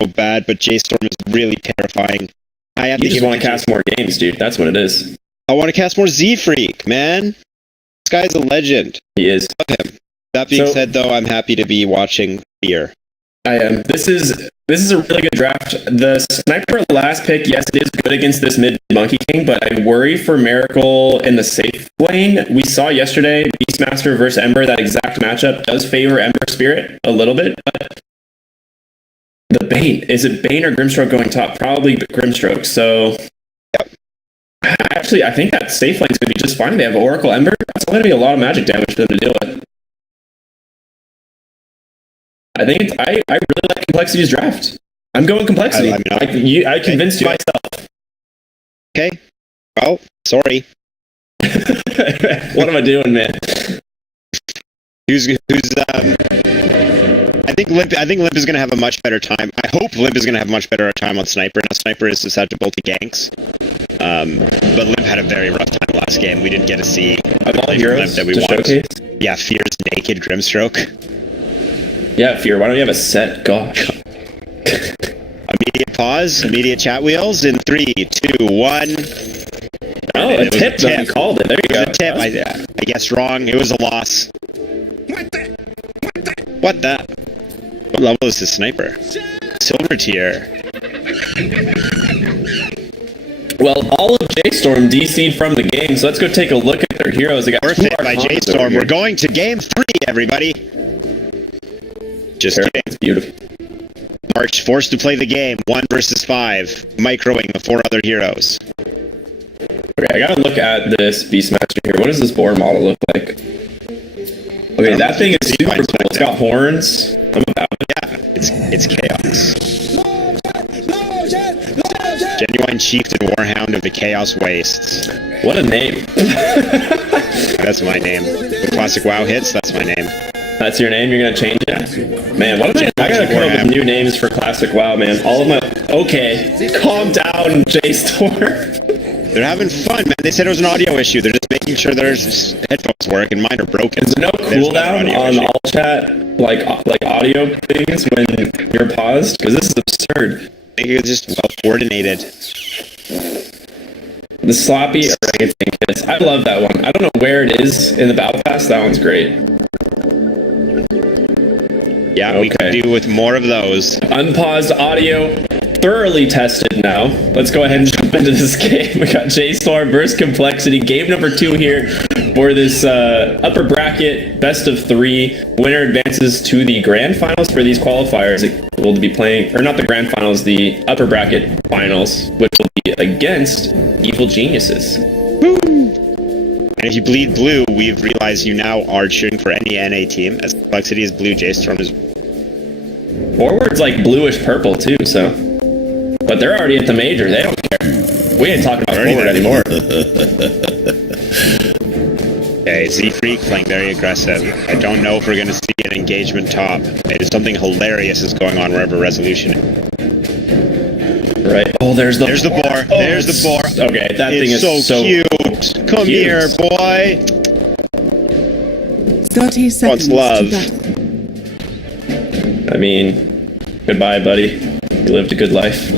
so bad, but J.Storm is really terrifying. I have You to just give want to cast more games, dude. That's what it is. I want to cast more Z-Freak, man. This guy's a legend. He is. Love him. That being said, though, I'm happy to be watching here. I am. This is a really good draft. The sniper last pick, yes, it is good against this mid Monkey King, but I worry for Miracle in the safe lane. We saw yesterday Beastmaster versus Ember. That exact matchup does favor Ember Spirit a little bit, but the Bane, is it Bane or Grimstroke going top? Probably Grimstroke. So actually, I think that safe lane's going to be just fine. They have Oracle Ember. That's going to be a lot of magic damage for them to deal with. I think I really like Complexity's draft. I'm going Complexity. I convinced you myself. Okay. Well, sorry. What am I doing, man? I think Limp is going to have a much better time. I hope Limp is going to have a much better time on Sniper. Now, Sniper is susceptible to ganks. But Limp had a very rough time last game. We didn't get to see all Limp that we want. Showcase? Yeah, Fear's naked Grimstroke. Yeah, Fear, why don't you have a set? Gosh. Immediate pause, immediate chat wheels in 3, 2, 1. Oh, a tip, though. You called it. There you go. A tip. I guessed wrong. It was a loss. What the? What level is this sniper? Silver tier. Well, all of J.Storm DC'd from the game, so let's go take a look at their heroes. They got Worth it by J.Storm. We're going to game 3, everybody. Just kidding. It's beautiful. March forced to play the game 1 versus 5, microing the 4 other heroes. Okay, I gotta look at this Beastmaster here. What does this boar model look like? Okay, that thing is super cool. It's got horns. I'm about it. Yeah, it's chaos. Genuine chieftain warhound of the Chaos Wastes. What a name. That's my name. When Classic WoW hits, that's my name. That's your name? You're gonna change it? Man, what am I gotta come up with new names for Classic WoW, man. All of my... Okay, calm down, J.Storm. They're having fun, man. They said it was an audio issue. They're just making sure their headphones work, and mine are broken. Is there no cooldown on all chat, like audio things when you're paused? Because this is absurd. I think it's just well coordinated. The sloppy orangutan kiss. I love that one. I don't know where it is in the battle pass. That one's great. Yeah, okay. We could do with more of those. Unpaused audio, thoroughly tested now. Let's go ahead and jump into this game. We got J.Storm versus Complexity. Game number 2 here for this upper bracket, best of 3. Winner advances to the grand finals for these qualifiers. We'll be playing, or not the grand finals, the upper bracket finals, which will be against Evil Geniuses. Woo! And if you bleed blue, we've realized you now are cheering for any NA team, as Complexity is blue, J.Storm is... Forward's like bluish purple too, so... But they're already at the major, they don't care. We ain't talking about forward anymore. Okay, Z-Freak playing very aggressive. I don't know if we're going to see an engagement top. Something hilarious is going on wherever Resolution is. Right. Oh, there's the boar. Oh, there's the boar. Okay, that thing is so cute. Come here, boy. 30 seconds. Wants love. I mean, goodbye, buddy. You lived a good life.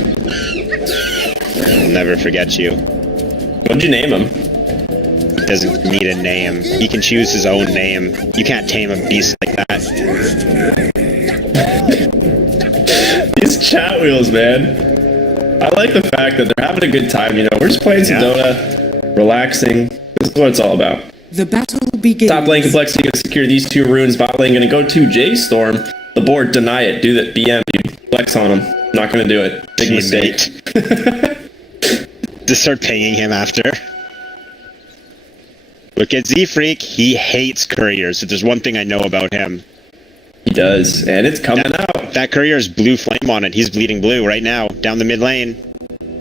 I'll never forget you. What'd you name him? He doesn't need a name. He can choose his own name. You can't tame a beast like that. These chat wheels, man. I like the fact that they're having a good time, you know. We're just playing some Dota, relaxing. This is what it's all about. The battle begins. Top lane Complexity gonna secure these 2 runes. Bot lane gonna go to J.Storm. The board, deny it. Do that. BM, dude. Flex on him. Not gonna do it. Big mistake. Just start pinging him after. Look at Z-Freak. He hates couriers. If there's one thing I know about him. He does, and it's coming out. That courier has blue flame on it. He's bleeding blue right now, down the mid lane.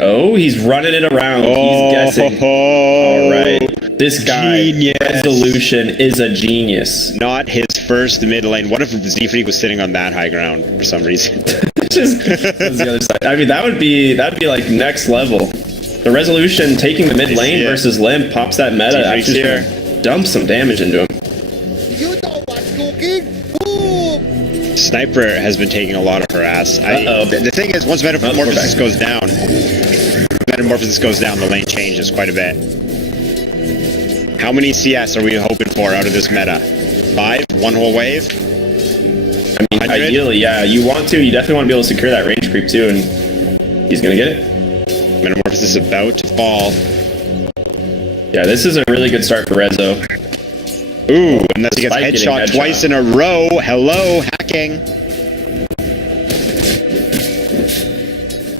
Oh, he's running it around. He's guessing. All right. This guy, Resolution, is a genius. Not his first mid lane. What if Z-Freak was sitting on that high ground for some reason? Just the other side. I mean, that'd be like next level. The Resolution taking the mid lane versus Limp pops that meta. Actually dumps some damage into him. So Sniper has been taking a lot of harass. The thing is, once Metamorphosis goes down, the lane changes quite a bit. How many CS are we hoping for out of this meta? 5? One whole wave? I mean, 100? Ideally, yeah. You definitely want to be able to secure that range creep too, and he's going to get it. Metamorphosis is about to fall. Yeah, this is a really good start for Rezo. Ooh, unless he gets headshot twice in a row. Hello, hacking.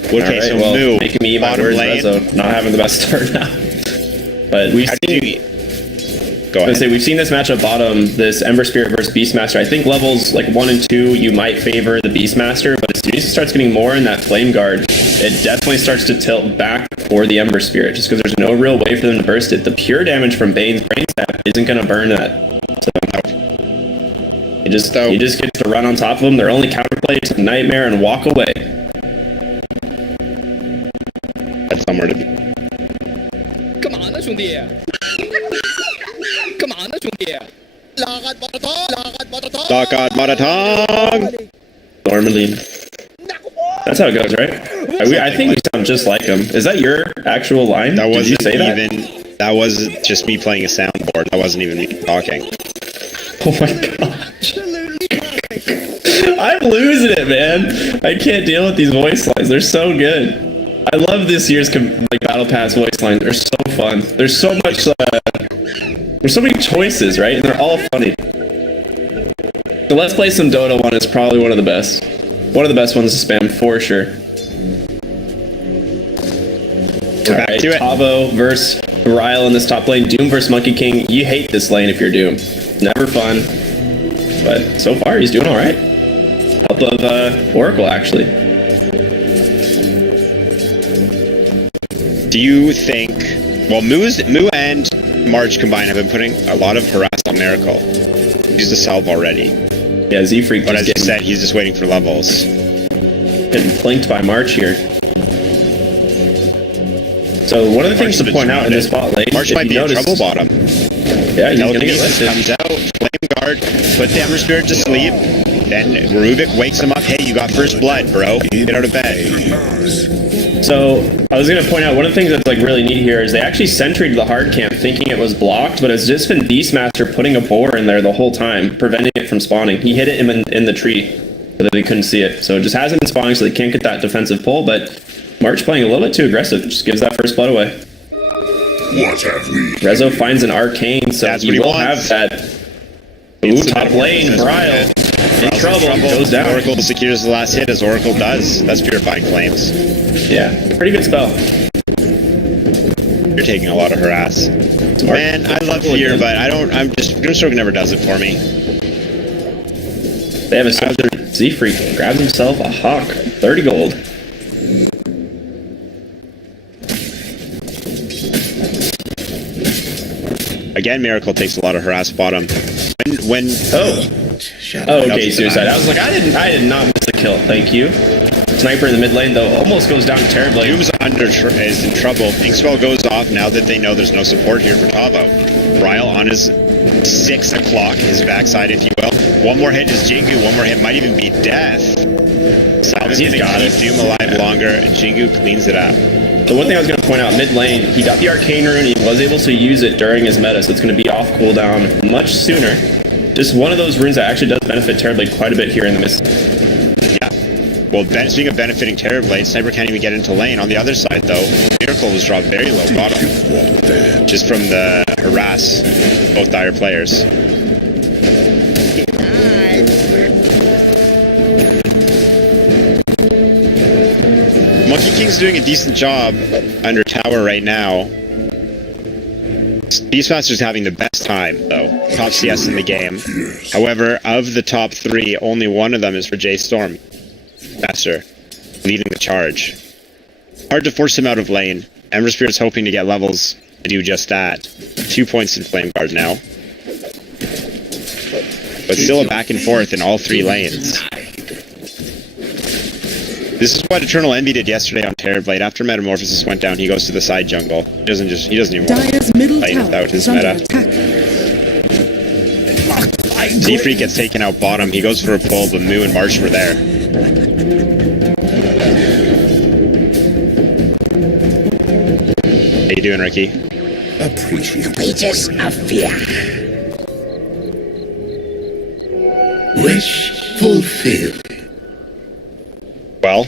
Okay, right, so well, Moo, making me eat my words, Rezo, not having the best start now. But we've seen... Go ahead. We've seen this matchup bottom, this Ember Spirit versus Beastmaster. I think levels like 1 and 2, you might favor the Beastmaster, but as soon as he starts getting more in that Flame Guard, it definitely starts to tilt back for the Ember Spirit, just because there's no real way for them to burst it. The pure damage from Bane's Brain Stab isn't going to burn that. So he just gets to run on top of them. Their only counterplay to Nightmare and walk away. That's somewhere to be. Come on, 兄弟. Come on, 兄弟. Lakad Maratong! Normally. That's how it goes, right? I think we sound just like him. Is that your actual line? That wasn't that? That was just me playing a soundboard. That wasn't even me talking. Oh my gosh. I'm losing it, man. I can't deal with these voice lines. They're so good. I love this year's Battle Pass voice lines. They're so fun. There's so much... there's so many choices, right? And they're all funny. So let's play some Dota 1. It's probably one of the best. One of the best ones to spam, for sure. We're back to it. Tavo versus Ryle in this top lane. Doom versus Monkey King. You hate this lane if you're Doom. Never fun. But so far, he's doing alright. Help of Oracle, actually. Do you think... Well, Moo and March combined have been putting a lot of harass on Miracle. He's the salve already. Yeah, Z-Freak. But as you said, he's just waiting for levels. Getting flanked by March here. So one of the things to point out in this bot lane, March might be in trouble bottom. Yeah, he's gonna get lifted. Comes out, Flame Guard, put the Ember Spirit to sleep. Then Rubik wakes him up. Hey, you got first blood, bro. Get out of bed. So I was gonna point out one of the things that's like really neat here is they actually sentryed the hard camp thinking it was blocked, but it's just been Beastmaster putting a boar in there the whole time, preventing it from spawning. He hit it in the tree so that they couldn't see it. So it just hasn't been spawning, so they can't get that defensive pull. But March playing a little bit too aggressive, just gives that first blood away. What have we? Rezo finds an arcane, so he will have that. Ooh, top lane, Bryle. In trouble, goes down. Oracle secures the last hit as Oracle does. That's Purifying Flames. Yeah, pretty good spell. You're taking a lot of harass. Smart. Man, I love Fear, but Grimstroke never does it for me. They have a soldier, Z-Freak, grabs himself a Hawk, 30 gold. Again, Miracle takes a lot of harass bottom. Okay, Suicide. I was like, I did not miss a kill. Thank you. Sniper in the mid lane though almost goes down terribly. Doom's is in trouble. Inkswell goes off now that they know there's no support here for Tavo. Ryle on his 6 o'clock, his backside, if you will. One more hit is Jingu. One more hit might even be death. Salva's gonna keep Doom alive longer, and Jingu cleans it up. The one thing I was going to point out, mid lane, he got the Arcane Rune, he was able to use it during his meta, so it's going to be off cooldown much sooner. Just one of those runes that actually does benefit Terrorblade quite a bit here in the mist. Yeah. Well, speaking of benefiting Terrorblade, Sniper can't even get into lane. On the other side, though, Miracle was dropped very low bottom. Just from the harass both dire players. Monkey King's doing a decent job under tower right now. Beastmaster's having the best time, though. Top CS in the game. However, of the top 3, only one of them is for J.Storm. Master, leading the charge. Hard to force him out of lane. Ember Spirit's hoping to get levels to do just that. 2 points in Flame Guard now. But still a back and forth in all 3 lanes. This is what Eternal Envy did yesterday on Terrorblade. After Metamorphosis went down, he goes to the side jungle. He doesn't even want to fight without his meta. Z-Freak gets taken out bottom. He goes for a pull, but Moo and Marsh were there. How you doing, Ricky? Appreciate pages of fear. Wish fulfilled. Well,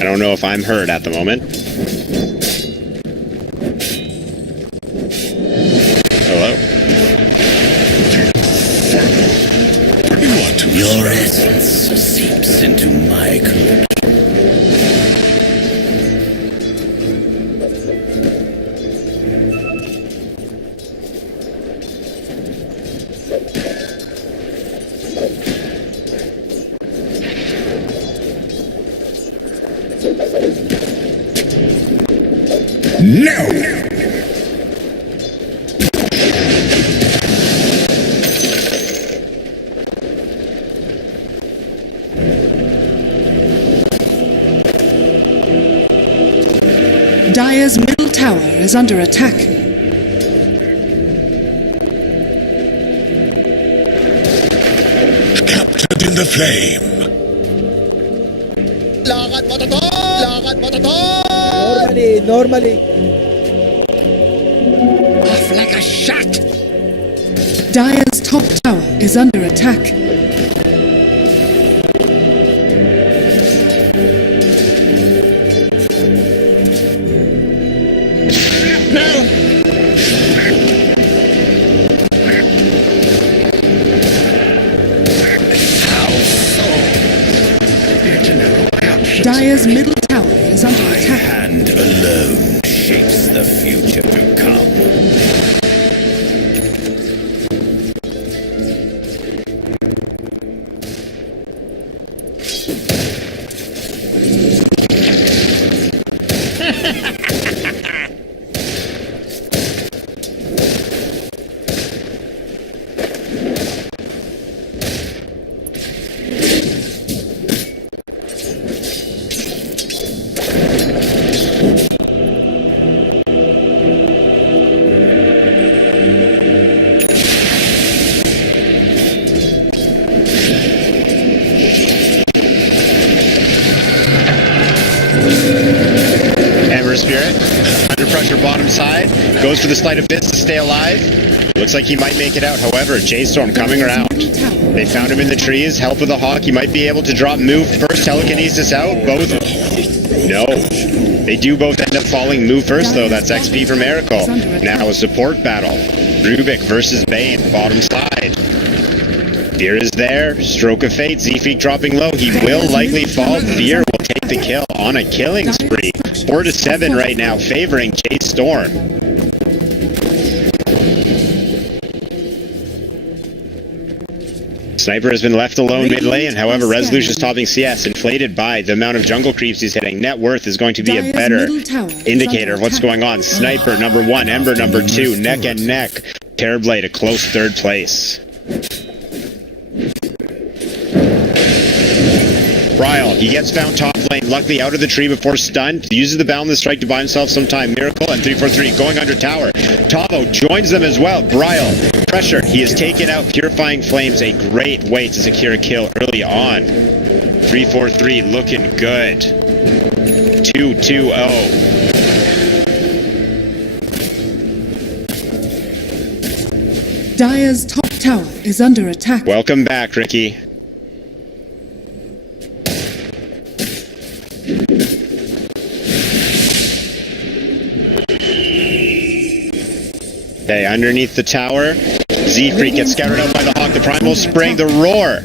I don't know if I'm heard at the moment. Hello? What your essence seeps into my creation. No! Dire's middle tower is under attack. Captured in the flame. Lakad mo to! Lakad mo to! Normally. Off like a shot. Dire's top tower is under attack. Dire's middle tower is under My attack. hand alone shapes the future to come. Spirit, under pressure bottom side, goes for the sleight of bits to stay alive. Looks like he might make it out. However, J.Storm coming around. They found him in the trees. Help with the hawk. He might be able to drop move first. Telekinesis out. Both. No. They do both end up falling. Move first, though. That's XP for Miracle. Now a support battle. Rubik versus Bane. Bottom side. Fear is there. Stroke of Fate. Z-Freak dropping low. He will likely fall. Fear will take the kill on a killing spree. 4-7 right now, favoring J.Storm. Sniper has been left alone mid lane. However, Resolution is topping CS, inflated by the amount of jungle creeps he's hitting. Net worth is going to be a better indicator of what's going on. Sniper number 1, Ember number 2, neck and neck. Terrorblade a close 3rd place. Bryle, he gets found top lane, luckily out of the tree before stunned, uses the boundless strike to buy himself some time. Miracle and 3-4-3 going under tower. Tavo joins them as well. Bryle, pressure, he has taken out Purifying Flames, a great way to secure a kill early on. 3-4-3 looking good. 2-2-0. Dire's top tower is under attack. Welcome back, Ricky. Okay, underneath the tower, Z-Freak gets scouted out by the Hawk, the Primal Spring, the Roar.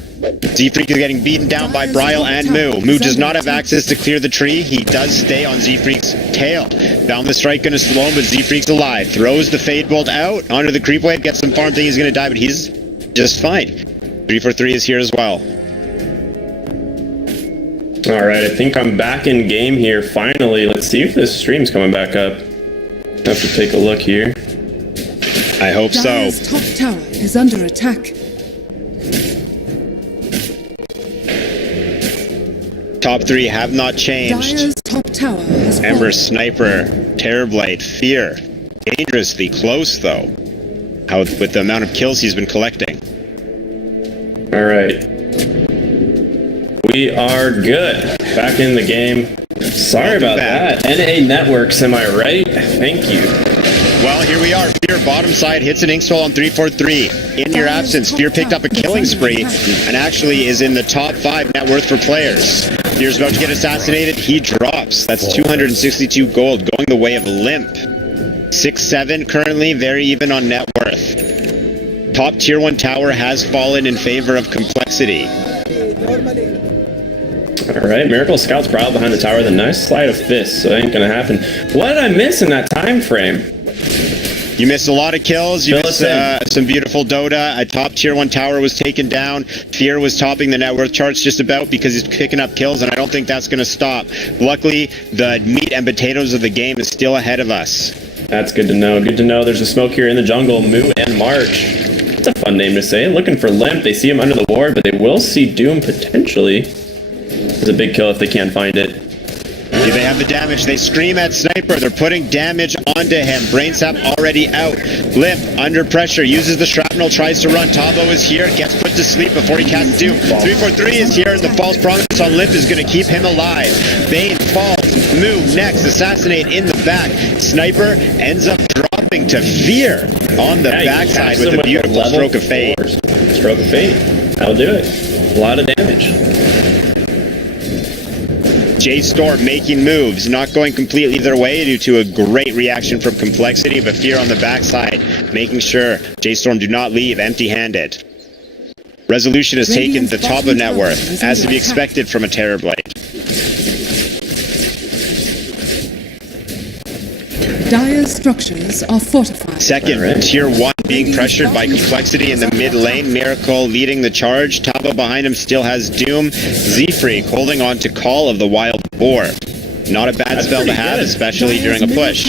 Z-Freak is getting beaten down by Bryle and Moo. Moo does not have access to clear the tree. He does stay on Z-Freak's tail. Boundless Strike gonna slow him, but Z-Freak's alive. Throws the Fade Bolt out onto the creep wave, gets some farm, thinking he's gonna die, but he's just fine. 3-4-3 is here as well. Alright, I think I'm back in game here, finally. Let's see if this stream's coming back up. Have to take a look here. I hope so. Dire's top tower is under attack. Top 3 have not changed. Dire's top tower has Ember, fallen. Sniper, Terrorblade, Fear. Dangerously close, though. How with the amount of kills he's been collecting. All right. We are good. Back in the game. Sorry about that. NA Networks, am I right? Thank you. Well, here we are. Fear bottom side hits an Inkswell on 343. In your absence, Fear picked up a killing spree and actually is in the top 5 net worth for players. Fear's about to get assassinated. He drops. That's 262 gold going the way of Limp. 6-7 currently, very even on net worth. Top tier 1 tower has fallen in favor of Complexity. Normally. Alright, Miracle Scout's probably behind the tower with a nice slide of fists, so that ain't gonna happen. What did I miss in that time frame? You missed a lot of kills. You missed some beautiful Dota. A top tier 1 tower was taken down. Fear was topping the net worth charts just about because he's picking up kills, and I don't think that's going to stop. Luckily, the meat and potatoes of the game is still ahead of us. That's good to know. Good to know. There's a smoke here in the jungle. Moo and March. It's a fun name to say. Looking for Limp. They see him under the ward, but they will see Doom potentially. It's a big kill if they can't find it. Do they have the damage? They scream at Sniper. They're putting damage onto him. Brain Sap already out. Limp under pressure. Uses the shrapnel. Tries to run. Tavo is here. Gets put to sleep before he casts Doom. 343 is here. And the false promise on Limp is going to keep him alive. Bane falls. Move next. Assassinate in the back. Sniper ends up dropping to Fear on the backside with a beautiful stroke of fate. Stroke of fate. That'll do it. A lot of damage. J.Storm making moves, not going completely their way due to a great reaction from Complexity, but Fear on the backside, making sure J.Storm do not leave empty-handed. Resolution has taken the top of net worth, as to be expected from a Terrorblade. Dire's structures are fortified. Second, tier 1 being pressured by Complexity in the mid lane. Miracle leading the charge. Tabo behind him still has Doom. Z-Freak holding on to Call of the Wild Boar. Not a bad spell to have, especially during a push.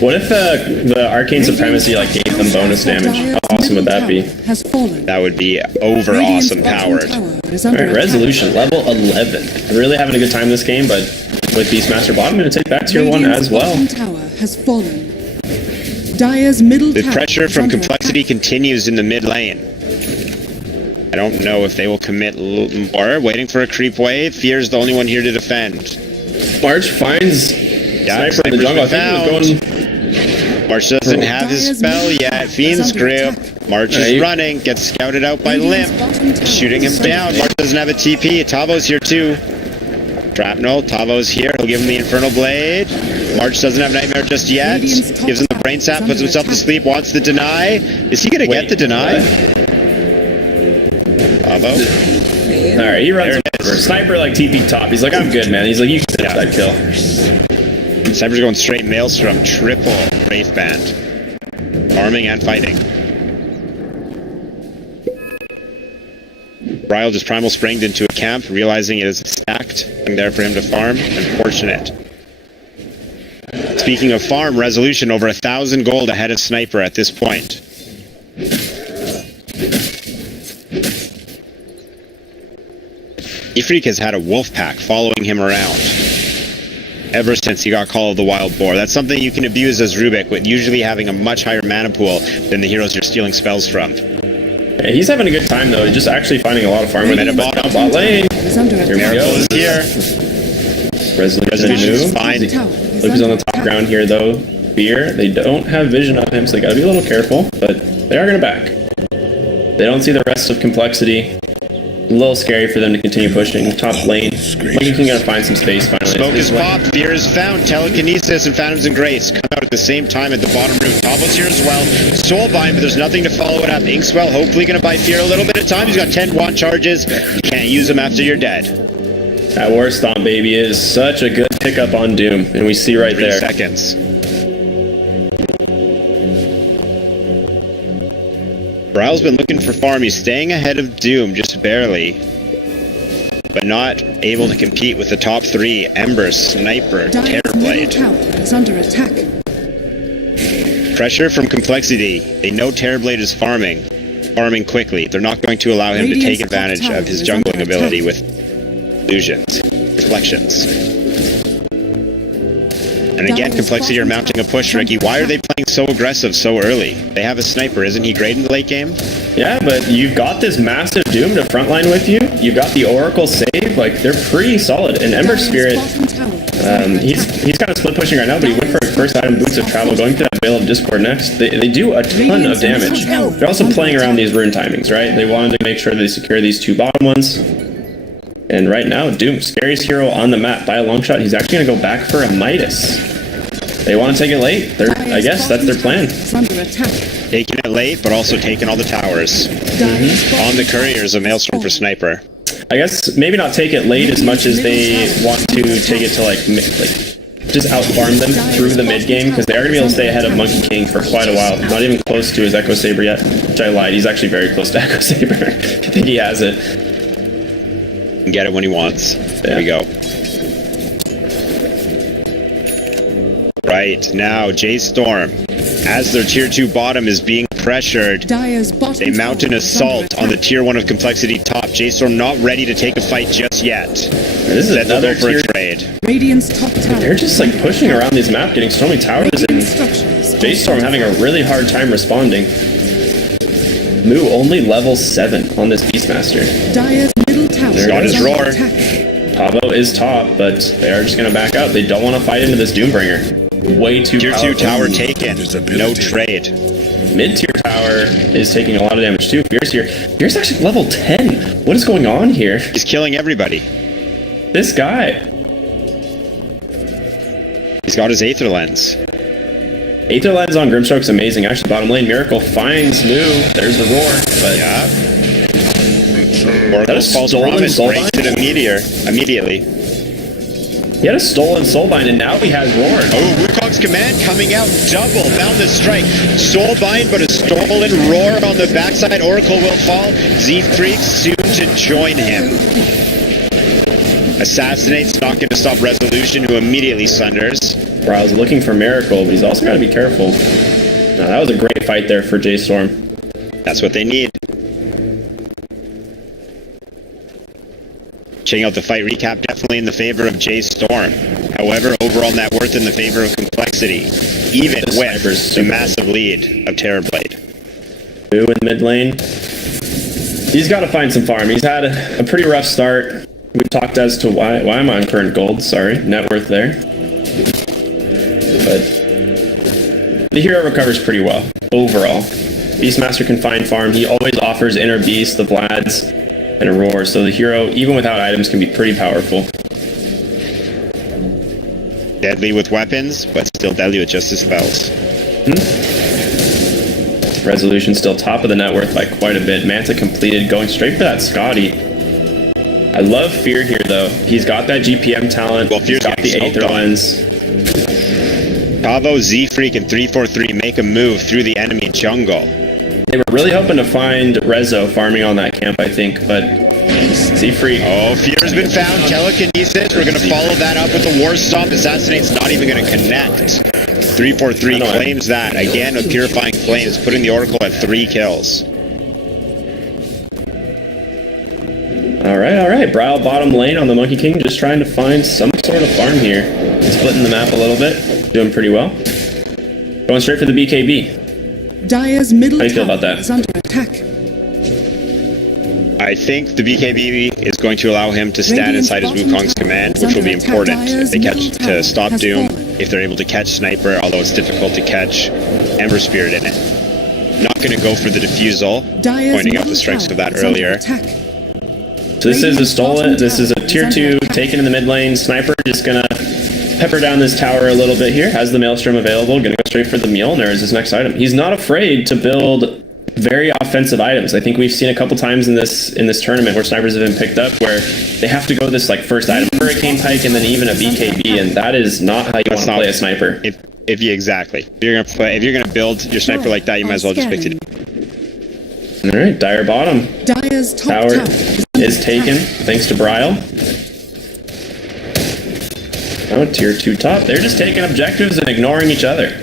What if the Arcane Supremacy like gave them bonus damage? How awesome would that be? That would be over awesome powered. Alright, Resolution, level 11. Really having a good time this game, but with Beastmaster bottom, I'm going to take back tier 1 as well. Has fallen. Dire's middle the pressure from Complexity continues in the mid lane. I don't know if they will commit more. Waiting for a creep wave. Fear's the only one here to defend. March finds Sniper in the jungle. I think March doesn't have his spell yet. Fiend's Grip. March is running. Gets scouted out by Limp. Shooting him down. March doesn't have a TP. Tavo's here too. Shrapnel. Tavo's here. He'll give him the Infernal Blade. March doesn't have Nightmare just yet. Gives him the Brain Sap. Puts himself to sleep. Wants the deny. Is he going to get the deny? Tavo. Alright, he runs over. Sniper like TP top. He's like, I'm good, man. He's like, you can finish that kill. Sniper's going straight Maelstrom. Triple Wraith Band. Farming and fighting. Ryle just Primal Springed into a camp, realizing it is stacked. And there for him to farm. Unfortunate. Speaking of farm, Resolution over 1,000 gold ahead of Sniper at this point. Ifrik has had a wolf pack following him around ever since he got Call of the Wild Boar. That's something you can abuse as Rubik, with usually having a much higher mana pool than the heroes you're stealing spells from. Yeah, he's having a good time though, just actually finding a lot of farm with it. Bot lane. Here we Miracle go. is here. Resolution is fine. Luke is on the top ground here though. Fear, they don't have vision of him, so they gotta be a little careful, but they are gonna back. They don't see the rest of Complexity. A little scary for them to continue pushing. Top lane. Monkey King gotta find some space finally. Smoke is popped. Fear is found. Telekinesis and Phantoms and Grace come out at the same time at the bottom room. Tavo's here as well. Soulbind, but there's nothing to follow it up. Inkswell hopefully gonna buy Fear a little bit of time. He's got 10 wand charges. You can't use them after you're dead. That War Stomp, baby, is such a good pickup on Doom. And we see right 3 there. seconds. Ryle's been looking for farm. He's staying ahead of Doom, just barely. But not able to compete with the top 3. Ember, Sniper, Terrorblade. Is under attack. Pressure from Complexity. They know Terrorblade is farming quickly. They're not going to allow him to take advantage of his jungling ability with illusions, reflections. And again, Complexity are mounting a push, Ricky. Why are they playing so aggressive so early? They have a sniper. Isn't he great in the late game? Yeah, but you've got this massive Doom to frontline with you. You've got the Oracle save. Like, they're pretty solid. And Ember Spirit, he's kind of split pushing right now, but he went for his first item, Boots of Travel, going through that Veil of Discord next. They do a ton of damage. They're also playing around these rune timings, right? They wanted to make sure they secure these two bottom ones. And right now, Doom, scariest hero on the map by a long shot. He's actually going to go back for a Midas. They want to take it late. I guess that's their plan. Taking it late, but also taking all the towers. On the couriers, a Maelstrom for Sniper. I guess maybe not take it late as much as they want to take it to like just out-farm them through the mid-game, because they are going to be able to stay ahead of Monkey King for quite a while. Not even close to his Echo Saber yet, which I lied. He's actually very close to Echo Saber. I think he has it. Can get it when he wants. There we go. Right, now J.Storm, as their tier 2 bottom is being pressured, they mount an assault on the tier 1 of Complexity top. J.Storm not ready to take a fight just yet. This is another for a trade. They're just like pushing around this map, getting so many towers, and J.Storm having a really hard time responding. Moo only level 7 on this Beastmaster. He's got his roar. Pavo is top, but they are just going to back out. They don't want to fight into this Doombringer. Way too Tier 2 tower taken. No trade. Mid-tier tower is taking a lot of damage too. Fierce here. Fierce actually level 10. What is going on here? He's killing everybody. This guy. He's got his Aether Lens. Aether Lens on Grimstroke's amazing. Actually, bottom lane, Miracle finds Moo. There's the roar. But yeah. Oracle's false promise breaks it immediately. He had a stolen Soulbind, and now he has Roar. Oh, Wukong's command coming out double. Found the strike. Soulbind, but a stolen Roar on the backside. Oracle will fall. Z-Freak soon to join him. Assassinate's not going to stop Resolution, who immediately sunders. Bryle's looking for Miracle, but he's also got to be careful. Now, that was a great fight there for J.Storm. That's what they need. Checking out the fight recap, definitely in the favor of J.Storm. However, overall net worth in the favor of Complexity, even with the massive lead of Terrorblade. Boo in mid lane. He's got to find some farm. He's had a pretty rough start. We talked as to why am I on current gold? Sorry, net worth there. But the hero recovers pretty well overall. Beastmaster can find farm. He always offers Inner Beast, the Vlads, and a Roar, so the hero, even without items, can be pretty powerful. Deadly with weapons, but still deadly with just his spells. Resolution still top of the net worth by quite a bit. Manta completed, going straight for that Scotty. I love Fear here, though. He's got that GPM talent. Well, Fear's got the Aether Lens. Pavo, Z-Freak, and 343 make a move through the enemy jungle. They were really hoping to find Rezo farming on that camp, I think, but Z-Freak. Oh, Fear's been found. Telekinesis. We're going to follow that up with the War Stomp. Assassinate's not even going to connect. 343 claims that. Again, with Purifying Flames, putting the Oracle at 3 kills. Alright. Bryle bottom lane on the Monkey King, just trying to find some sort of farm here. Splitting the map a little bit. Doing pretty well. Going straight for the BKB. Dire's middle How do you feel about that? is under attack. I think the BKB is going to allow him to stand inside his Wukong's command, which will be important if they catch to stop Doom, if they're able to catch Sniper, although it's difficult to catch Ember Spirit in it. Not going to go for the defusal, pointing out the strikes of that earlier. So this is a stolen, this is a tier 2 taken in the mid lane. Sniper just gonna pepper down this tower a little bit here, has the Maelstrom available, gonna go straight for the Mjolnir as his next item. He's not afraid to build very offensive items. I think we've seen a couple times in this tournament where snipers have been picked up where they have to go this like first item, Hurricane Pike, and then even a BKB, and that is not how you want to play a sniper. If you if you're gonna build your sniper like that, you might as well just pick it. Alright, Dire bottom. Dire's top Tower is taken, thanks to Bryle. Oh, tier 2 top. They're just taking objectives and ignoring each other.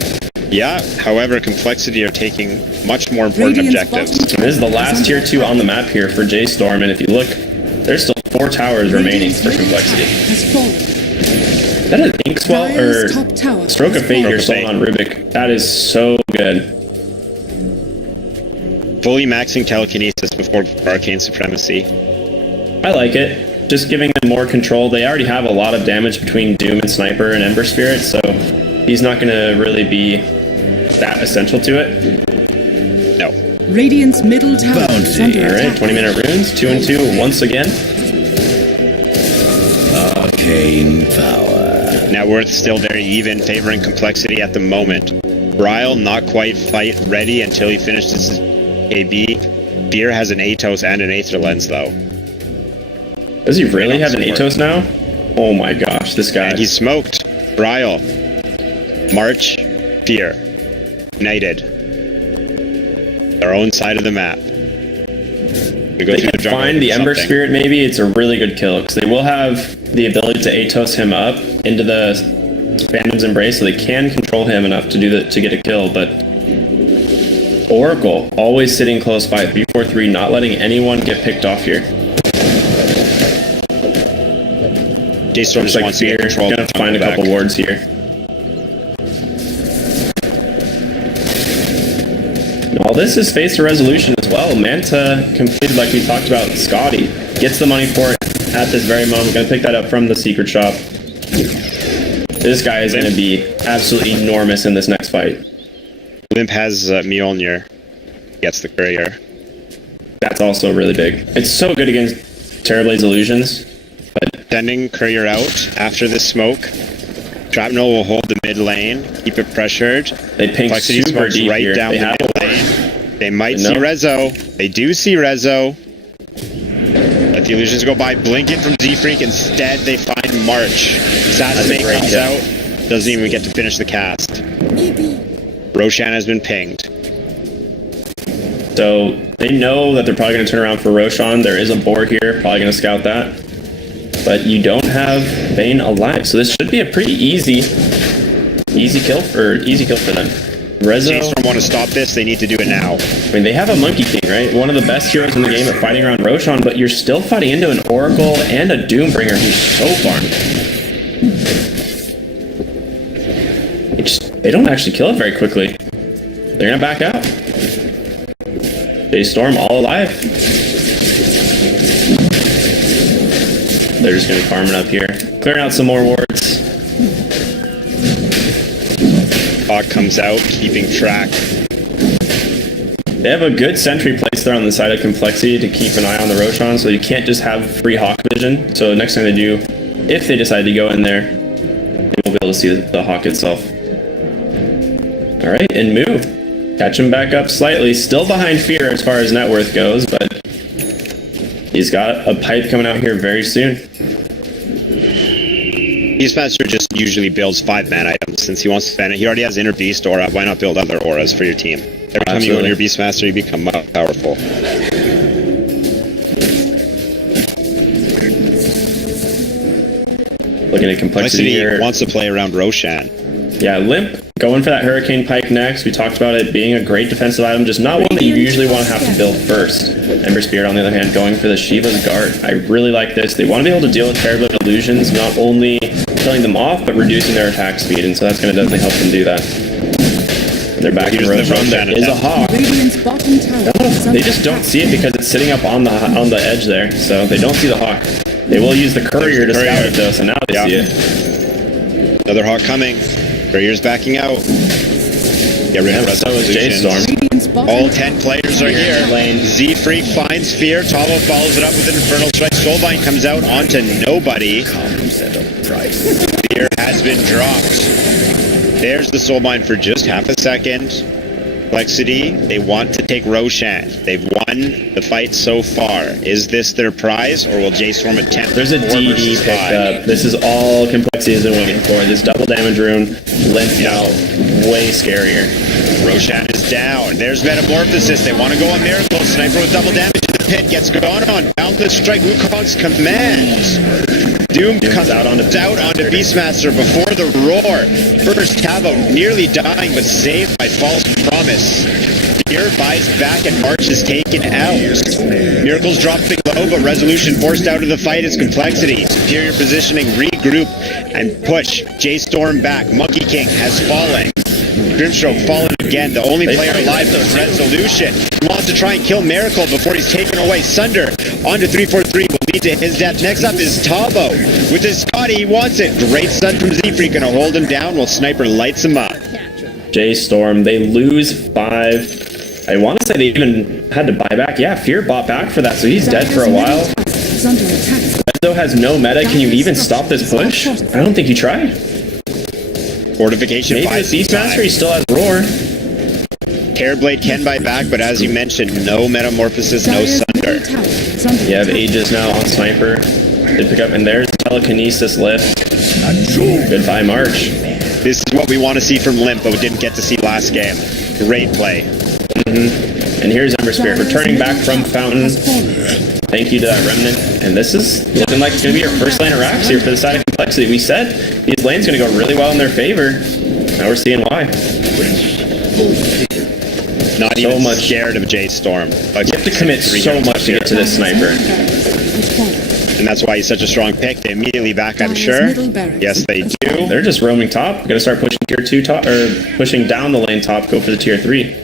Yeah, however, Complexity are taking much more important objectives. This is the last tier 2 on the map here for J.Storm, and if you look, there's still 4 towers remaining for Complexity. Is that an ink swell or Dire's top tower stroke of fate Stroke you're of sold Fate. on Rubik? That is so good. Fully maxing telekinesis before arcane supremacy. I like it. Just giving them more control. They already have a lot of damage between Doom and Sniper and Ember Spirit, so he's not going to really be that essential to it. No. Radiant's middle tower is under All right, attack. 20-minute runes, 2 and 2 once again. Arcane power. Net worth still very even, favoring complexity at the moment. Ryle not quite fight ready until he finishes his AB. Beer has an Atos and an Aether Lens though. Does he really have an Support. Atos now? Oh my gosh, this guy. And he's smoked. Ryle. March. Fear. United. Their own side of the map. We go They through can jungle find the or Ember something. Spirit maybe, it's a really good kill, because they will have the ability to Atos him up into the Phantom's Embrace, so they can control him enough to do that to get a kill, but Oracle always sitting close by, 3-4-3, not letting anyone get picked off here. J.Storm Looks just like wants to Fear get control. gonna of the find a jungle couple back. wards here. And all this is Face to Resolution as well. Manta completed like we talked about. Scotty gets the money for it at this very moment. Gonna pick that up from the secret shop. This guy is gonna be absolutely enormous in this next fight. Limp has Mjolnir. Gets the courier. That's also really big. It's so good against Terrorblade's illusions. But Sending courier out after the smoke. Shrapnel will hold the mid lane. Keep it pressured. they ping Complexity super smokes deep right here. down They the have mid a lane. They might No. see Rezo. They do see Rezo. Let the illusions go by. Blink it from Z-Freak. Instead, they find March. Assassinate great comes kill. out. Doesn't even get to finish the cast. Roshan has been pinged. So they know that they're probably going to turn around for Roshan. There is a board here, probably going to scout that. But you don't have Vayne alive, so this should be a pretty easy kill for them. Rezo, J.Storm want to stop this. They need to do it now. I mean, they have a Monkey King, right? One of the best heroes in the game at fighting around Roshan, but you're still fighting into an Oracle and a Doombringer who's so farmed. They don't actually kill it very quickly. They're gonna back out. J.Storm all alive. They're just gonna be farming up here. Clearing out some more wards. Hawk comes out, keeping track. They have a good sentry placed there on the side of Complexity to keep an eye on the Roshan, so you can't just have free Hawk vision. So next time they do, if they decide to go in there, they won't be able to see the Hawk itself. Alright, and move. Catch him back up slightly. Still behind Fear as far as net worth goes, but he's got a pipe coming out here very soon. Beastmaster just usually builds 5-man items since he wants to spend it. He already has Inner Beast aura. Why not build other auras for your team? Every time you go in your Beastmaster, you become more powerful. Looking at Complexity here. Wants to play around Roshan. Yeah, Limp going for that Hurricane Pike next. We talked about it being a great defensive item, just not one that you usually want to have to build first. Ember Spirit, on the other hand, going for the Shiva's Guard. I really like this. They want to be able to deal with Terrorblade illusions, not only killing them off, but reducing their attack speed, and so that's going to definitely help them do that. They're back in Here's the Roshan. There rundown is a attack. Hawk. Radiant's bottom tower is under They just don't see it because it's sitting up on the edge there, so they don't see the Hawk. They will use the Courier to Courier. scout it though, so now they Yeah. see it. Another Hawk coming. Courier's backing out. Get rid of So is Resolutions. J.Storm. Radiant's bottom All 10 players are here. Lane. Z-Freak finds Fear. Tavo follows it up with an Infernal Strike. Soulbind comes out onto nobody. Comes at a price. Fear has been dropped. There's the Soulbind for just half a second. Complexity, they want to take Roshan. They've won the fight so far. Is this their prize, or will J.Storm attempt There's a 4 DD versus picked 5? up. This is all Complexity has been waiting for. This double damage rune, Limp out, way scarier. Roshan is down. There's Metamorphosis. They want to go on Miracle. Sniper with double damage in the pit gets gone on. Boundless Strike. Wukong's command. Doom comes out onto Beastmaster before the roar. First, Tavo nearly dying, but saved by False Promise. Fear buys back and March is taken out. Miracle's dropping low, but Resolution forced out of the fight is Complexity. Superior positioning, regroup, and push. J.Storm back. Monkey King has fallen. Grimstroke fallen again. The only player alive is Resolution. He wants to try and kill Miracle before he's taken away. Sunder onto 343 will lead to his death. Next up is Tabo. With his Scotty, he wants it. Great stun from Z-Freak, gonna hold him down while Sniper lights him up. J.Storm, they lose 5. I want to say they even had to buy back. Yeah, Fear bought back for that, so he's dead for a while. Rezo has no meta. Can you even stop this push? I don't think you try. Fortification Maybe with Beastmaster, he still has Roar. Hairblade can buy back, but as you mentioned, no Metamorphosis, no Sunder. You have Aegis now on Sniper. They pick up, and there's Telekinesis lift. Goodbye, March. This is what we want to see from Limp, but we didn't get to see last game. Great play. And here's Ember Spirit returning back from Fountain. Thank you to that Remnant. And this is looking like it's going to be our first lane of racks here for the side of Complexity. We said these lanes going to go really well in their favor. Now we're seeing why. Not even much scared of J.Storm. You have to commit so much to get to this Sniper. And that's why he's such a strong pick. They immediately back, I'm sure. Yes, they do. They're just roaming top. Going to start pushing tier 2 top, or pushing down the lane top, go for the tier 3.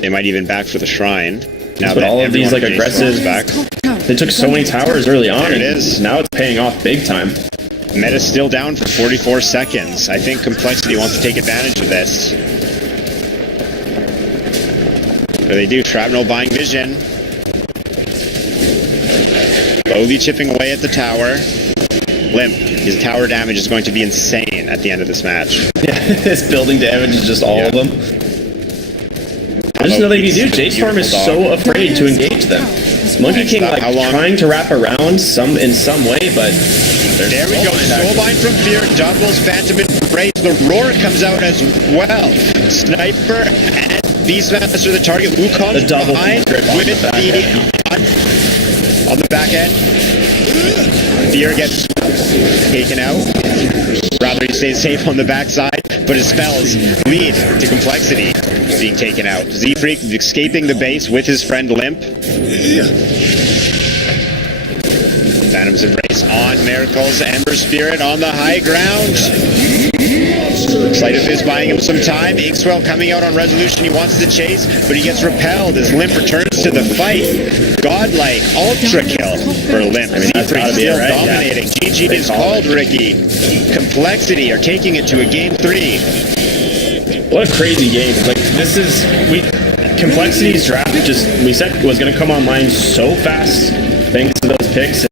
They might even back for the Shrine. Now but all of these like aggressive back. They took so many towers early on. There it is. Now it's paying off big time. Meta's still down for 44 seconds. I think Complexity wants to take advantage of this. What do they do? Shrapnel buying vision. Slowly chipping away at the tower. Limp, his tower damage is going to be insane at the end of this match. Yeah, his building damage is just all of them. There's nothing you do. J.Storm is so afraid to engage them. Monkey King like trying to wrap around in some way, but there we go. Soulbind from Fear doubles Phantom Embrace. The Roar comes out as well. Sniper and Beastmaster the target. Wukong the double behind with on the back end. Fear gets taken out. Rather, he stays safe on the backside, but his spells lead to Complexity being taken out. Z-Freak escaping the base with his friend Limp. Phantom's Embrace on Miracles. Ember Spirit on the high ground. Sleight of Fist buying him some time. Inkswell coming out on Resolution. He wants to chase, but he gets repelled as Limp returns to the fight. Godlike ultra kill for Limp. Z-Freak still dominating. Yeah. GG is called, Ricky. Complexity are taking it to a game 3. What a crazy game. Like, this is... Complexity's draft just, we said, was going to come online so fast thanks to those picks.